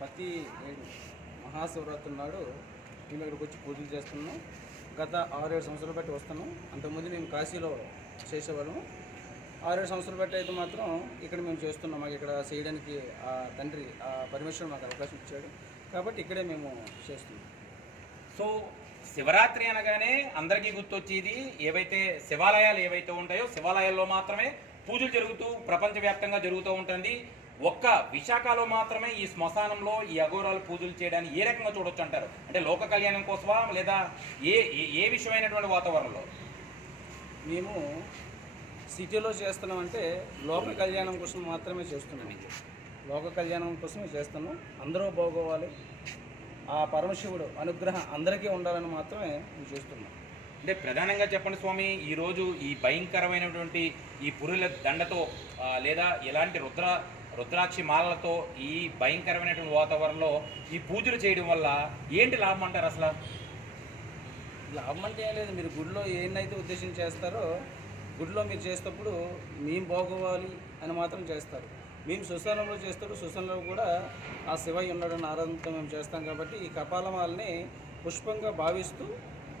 ప్రతి మహాశివరాత్రి నాడు మేము ఇక్కడికి వచ్చి పూజలు చేస్తున్నాం. గత ఆరేడు సంవత్సరాలు బట్టి వస్తున్నాం. అంతకుముందు మేము కాశీలో చేసేవాళ్ళము ఆరేడు సంవత్సరాలు బట్టి అయితే మాత్రం ఇక్కడ మేము చేస్తున్నాం. మాకు ఇక్కడ చేయడానికి ఆ తండ్రి ఆ పరమేశ్వరుడు మాకు అవకాశం ఇచ్చాడు. కాబట్టి ఇక్కడే మేము చేస్తున్నాం. సో శివరాత్రి అనగానే అందరికీ గుర్తొచ్చేది ఏవైతే శివాలయాలు ఏవైతే ఉంటాయో శివాలయాల్లో మాత్రమే పూజలు జరుగుతూ ప్రపంచవ్యాప్తంగా జరుగుతూ ఉంటుంది. ఒక్క విశాఖలో మాత్రమే ఈ శ్మశానంలో ఈ అఘోరాలు పూజలు చేయడానికి ఏ రకంగా చూడొచ్చు అంటారు? అంటే లోక కళ్యాణం కోసమా లేదా ఏ ఏ- విషయమైనటువంటి వాతావరణంలో? మేము సిటీలో చేస్తున్నామంటే లోక కళ్యాణం కోసం మాత్రమే చేస్తున్నాం. లోక కళ్యాణం కోసమే చేస్తున్నాం. అందరూ బాగోవాలి. ఆ పరమశివుడు అనుగ్రహం అందరికీ ఉండాలని మాత్రమే మేము చేస్తున్నాం. అంటే ప్రధానంగా చెప్పండి స్వామి ఈ రోజు ఈ భయంకరమైనటువంటి ఈ పురుల దండతో లేదా ఇలాంటి రుద్ర రుద్రాక్షి మాలలతో ఈ భయంకరమైనటువంటి వాతావరణంలో ఈ పూజలు చేయడం వల్ల ఏంటి లాభం అంటారు అసలు? లాభం అంటే ఏం లేదు. మీరు గుడిలో ఏమైతే ఉద్దేశం చేస్తారో గుడిలో మీరు చేసేటప్పుడు మేము బాగోవాలి అని మాత్రం చేస్తారు. మేము సుశానంలో చేస్తారు. సుశానంలో కూడా ఆ శివయ్య ఉన్నాడని ఆరాధనతో మేము చేస్తాం కాబట్టి ఈ కపాలమాలని పుష్పంగా భావిస్తూ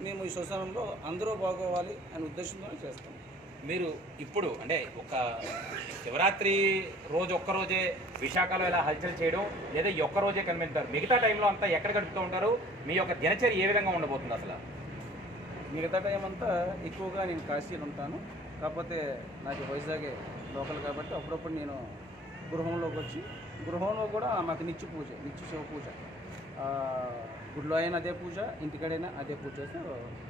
మేము ఈ సుశానంలో అందరూ బాగోవాలి అనే ఉద్దేశంతో చేస్తాం. మీరు ఇప్పుడు అంటే ఒక శివరాత్రి రోజు ఒక్క రోజే విశాఖలో ఇలా హల్చల్ చేయడం లేదా ఈ ఒక్క రోజే మిగతా టైంలో అంతా ఎక్కడ గడుపుతూ ఉంటారు? మీ యొక్క దినచర్య ఏ విధంగా ఉండబోతుంది అసలు? మిగతా టైం అంతా ఎక్కువగా నేను కాశీలో ఉంటాను. కాకపోతే నాకు వైజాగే లోకల్ కాబట్టి అప్పుడప్పుడు నేను గృహంలోకి వచ్చి గృహంలో కూడా మాకు నిత్య పూజ నిత్య శివ పూజ. గుడిలో అయినా అదే పూజ ఇంటికాడైనా అదే పూజ చేస్తే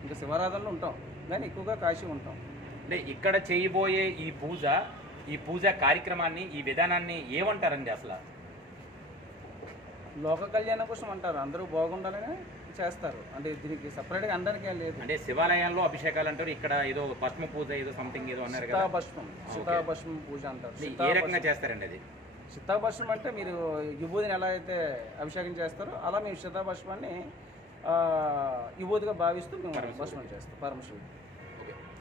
ఇంకా శివారాధనలో ఉంటాం. కానీ ఎక్కువగా కాశీ ఉంటాం. అంటే ఇక్కడ చేయబోయే ఈ పూజ ఈ పూజ కార్యక్రమాన్ని ఈ విధానాన్ని ఏమంటారండి అసలు? లోక కళ్యాణం కోసం అంటారు. అందరూ బాగుండాలని చేస్తారు. అంటే దీనికి సపరేట్గా ఏం లేదు. అంటే శివాలయాల్లో అభిషేకాలు అంటారు. ఇక్కడ ఏదో భస్మ పూజ ఏదో సంథింగ్ ఏదో అన్నారు కదా. సీతాభస్మం. సీతాభస్మం పూజ అంటారు. అంటే ఏ సీతాభస్మం. రకంగా చేస్తారండి అది? శతాభస్మం అంటే మీరు విభూతిని ఎలా అయితే అభిషేకం చేస్తారో అలా మేము శతాభస్మాన్ని ఆ, విభూతిగా భావిస్తూ మేము భస్మం చేస్తాం. పరమశివుడు.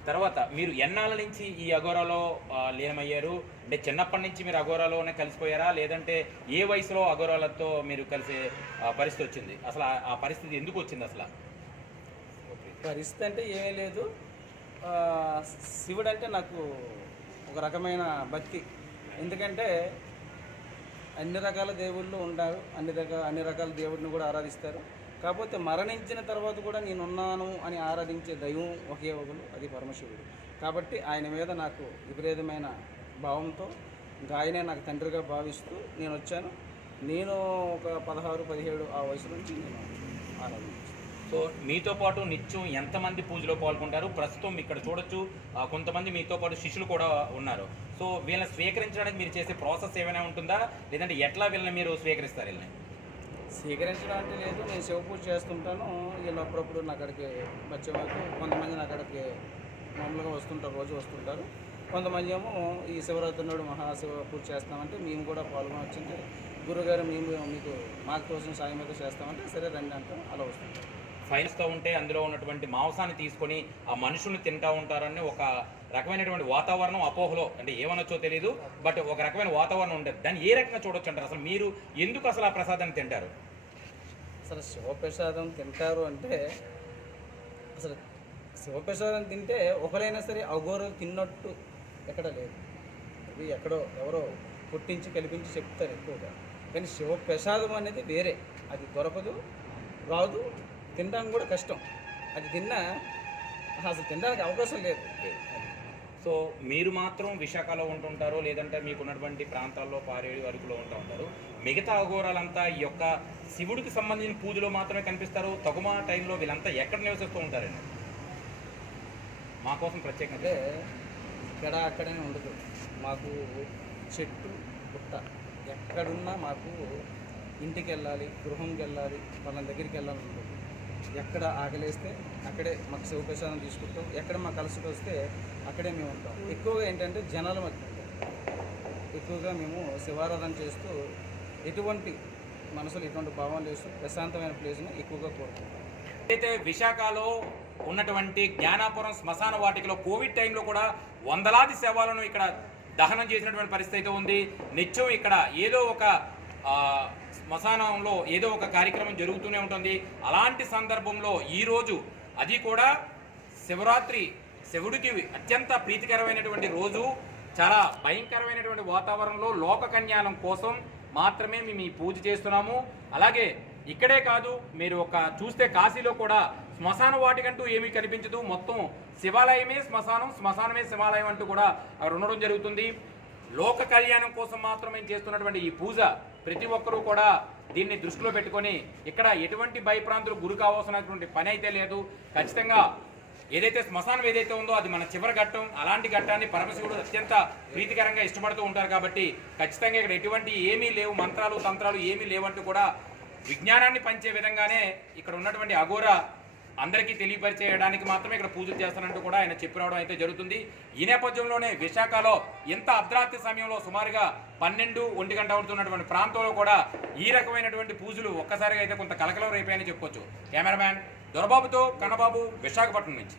తర్వాత మీరు ఎన్నాళ్ళ నుంచి ఈ అఘోరాలో లీనమయ్యారు? అంటే చిన్నప్పటి నుంచి మీరు అఘోరాలోనే కలిసిపోయారా? లేదంటే ఏ వయసులో అఘోరాలతో మీరు కలిసే పరిస్థితి వచ్చింది? అసలు ఆ- పరిస్థితి ఎందుకు వచ్చింది అసలు? పరిస్థితి అంటే ఏమీ లేదు. శివుడు అంటే నాకు ఒక రకమైన భక్తి. ఎందుకంటే అన్ని రకాల దేవుళ్ళు ఉంటారు. అన్ని రకాల అన్ని రకాల దేవుడిని కూడా ఆరాధిస్తారు. కాకపోతే మరణించిన తర్వాత కూడా నేనున్నాను అని ఆరాధించే దైవం ఒకే ఒకరు అది పరమశివుడు. కాబట్టి ఆయన మీద నాకు విపరీతమైన భావంతో ఇంకా ఆయనే నాకు తండ్రిగా భావిస్తూ నేను వచ్చాను. నేను ఒక పదహారు పదిహేడు ఆ వయసు నుంచి నేను ఆరాధించాను. సో మీతో పాటు నిత్యం ఎంతమంది పూజలో పాల్గొంటారు? ప్రస్తుతం ఇక్కడ చూడొచ్చు ఆ, కొంతమంది మీతో పాటు శిష్యులు కూడా ఉన్నారు. సో వీళ్ళని స్వీకరించడానికి మీరు చేసే ప్రాసెస్ ఏమైనా ఉంటుందా? లేదంటే ఎట్లా వీళ్ళని మీరు స్వీకరిస్తారు వీళ్ళని? స్వీకరించడం అంటే లేదు నేను శివ పూజ చేస్తుంటాను. వీళ్ళు అప్పుడప్పుడు నా అక్కడికి వచ్చేవారు కొంతమంది నా అక్కడికి మామూలుగా వస్తుంటారు రోజు వస్తుంటారు. కొంతమంది ఏమో ఈ శివరాత్రి నాడు మహాశివ పూజ చేస్తామంటే మేము కూడా పాల్గొనొచ్చింటే గురుగారు మేము మీకు మాకు కోసం సాయం అయితే చేస్తామంటే సరే రండి అంటాం అలా వస్తుంటారు. ఫైల్స్తో ఉంటే అందులో ఉన్నటువంటి మాంసాన్ని తీసుకొని ఆ మనుషుల్ని తింటా ఉంటారని ఒక రకమైనటువంటి వాతావరణం అపోహలో అంటే ఏమనొచ్చో తెలియదు బట్ ఒక రకమైన వాతావరణం ఉంటుంది దాన్ని ఏ రకంగా చూడొచ్చు అంటారు? అసలు మీరు ఎందుకు అసలు ఆ ప్రసాదాన్ని తింటారు? అసలు శివప్రసాదం తింటారు అంటే అసలు శివప్రసాదం తింటే ఒకరైనా సరే అఘోరం తిన్నట్టు ఎక్కడ లేదు. అది ఎక్కడో ఎవరో పుట్టించి కల్పించి చెప్తారు ఎక్కువగా. కానీ శివప్రసాదం అనేది వేరే. అది దొరకదు రాదు తినడానికి కూడా కష్టం. అది తిన్నా అసలు తినడానికి అవకాశం లేదు. సో మీరు మాత్రం విశాఖలో ఉంటుంటారు లేదంటే మీకు ఉన్నటువంటి ప్రాంతాల్లో పారేడు అరకులో ఉంటూ ఉంటారు. మిగతా అఘోరాలంతా ఈ యొక్క శివుడికి సంబంధించిన పూజలో మాత్రమే కనిపిస్తారు. తగుమా టైంలో వీళ్ళంతా ఎక్కడ నివసిస్తూ ఉంటారండి? మా కోసం ప్రత్యేకంగా ఇక్కడ అక్కడనే ఉండదు. మాకు చెట్టు పుట్ట ఎక్కడున్నా మాకు ఇంటికి వెళ్ళాలి గృహంకి వెళ్ళాలి వాళ్ళ దగ్గరికి వెళ్ళాలని ఉండదు. ఎక్కడ ఆకలేస్తే అక్కడే మాకు శివప్రసాదం తీసుకుంటాం. ఎక్కడ మాకు కలుసుకు వస్తే అక్కడే మేము ఉంటాం. ఎక్కువగా ఏంటంటే జనాల మధ్య. ఎక్కువగా మేము శివారాధన చేస్తూ ఎటువంటి మనసులో ఎటువంటి భావాలు చేస్తూ ప్రశాంతమైన ప్లేస్ని ఎక్కువగా కోరుకుంటాం. అయితే విశాఖలో ఉన్నటువంటి జ్ఞానాపురం శ్మశాన వాటికలో కోవిడ్ టైంలో కూడా వందలాది శవాలను ఇక్కడ దహనం చేసినటువంటి పరిస్థితి అయితే ఉంది. నిత్యం ఇక్కడ ఏదో ఒక శ్మశానంలో ఏదో ఒక కార్యక్రమం జరుగుతూనే ఉంటుంది. అలాంటి సందర్భంలో ఈరోజు అది కూడా శివరాత్రి శివుడికి అత్యంత ప్రీతికరమైనటువంటి రోజు. చాలా భయంకరమైనటువంటి వాతావరణంలో లోక కన్యానం కోసం మాత్రమే మేము ఈ పూజ చేస్తున్నాము. అలాగే ఇక్కడే కాదు మీరు ఒక చూస్తే కాశీలో కూడా శ్మశాన వాటికంటూ ఏమీ కనిపించదు. మొత్తం శివాలయమే శ్మశానం శ్మశానమే శివాలయం అంటూ కూడా అక్కడ ఉండడం జరుగుతుంది. లోక కళ్యాణం కోసం మాత్రమే చేస్తున్నటువంటి ఈ పూజ ప్రతి ఒక్కరూ కూడా దీన్ని దృష్టిలో పెట్టుకొని ఇక్కడ ఎటువంటి భయప్రాంతులు గురి కావాల్సినటువంటి పని అయితే లేదు. ఖచ్చితంగా ఏదైతే శ్మశానం ఏదైతే ఉందో అది మన చివరి ఘట్టం. అలాంటి ఘట్టాన్ని పరమశివుడు అత్యంత ప్రీతికరంగా ఇష్టపడుతూ ఉంటారు కాబట్టి ఖచ్చితంగా ఇక్కడ ఎటువంటి ఏమీ లేవు. మంత్రాలు తంత్రాలు ఏమీ లేవంటూ కూడా విజ్ఞానాన్ని పంచే విధంగానే ఇక్కడ ఉన్నటువంటి అఘోర అందరికీ తెలియపరిచేయడానికి మాత్రమే ఇక్కడ పూజలు చేస్తానంటూ కూడా ఆయన చెప్పి రావడం అయితే జరుగుతుంది. ఈ నేపథ్యంలోనే విశాఖలో ఇంత అర్ధరాత్రి సమయంలో సుమారుగా పన్నెండు ఒంటి గంట అవుతున్నటువంటి ప్రాంతంలో కూడా ఈ రకమైనటువంటి పూజలు ఒక్కసారిగా అయితే కొంత కలకలం రేపాయని చెప్పుకోవచ్చు. కెమెరామ్యాన్ దొరబాబుతో కన్నబాబు విశాఖపట్నం నుంచి.